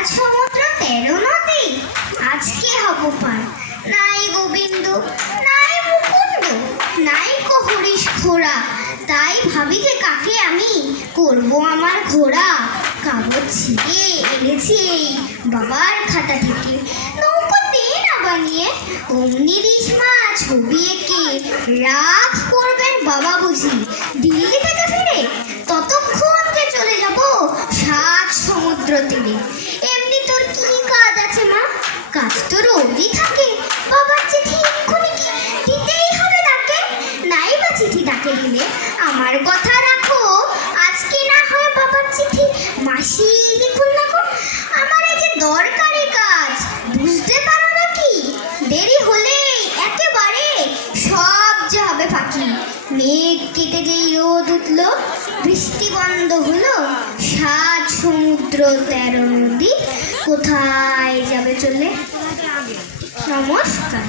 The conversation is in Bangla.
সাত সমুদ্র তেরো নদী। আজকে হব পার? নাই গোবিন্দ, নাই মুকুন্দ, নাই কো হরিশ ঘোড়া। তাই ভাবি যে কাকে আমি করব আমার ঘোড়া। কাগজ ছিঁড়ে এনেছি এই বাবার খাতা থেকে। নৌকো দিয়ে না বানিয়ে অমনি দিস মা ছবি এঁকে রাগ করবেন বাবা বুঝি। দিল্লি থেকে ফিরে ততক্ষণ যে চলে যাব সাত সমুদ্র তীরে। কাজ তো রোজই থাকে। বাবার চিঠি এক্ষুনি কি দিতেই হবে তাকে? নাই বা চিঠি তাকে দিলে? আমার কথা রাখো, আজকে না হয় বাবার চিঠি। মাসি লিখুন না আমার এই যে দরকারি কাজ, বুঝতে পারো নাকি? দেরি হলেই একেবারে সব যে হবে ফাঁকি। মেঘ কেটে যেই রোদ উঠল, বৃষ্টি বন্ধ হলো, সাত সমুদ্র তেরো নদী কোথায় যাবে চলে? নমস্কার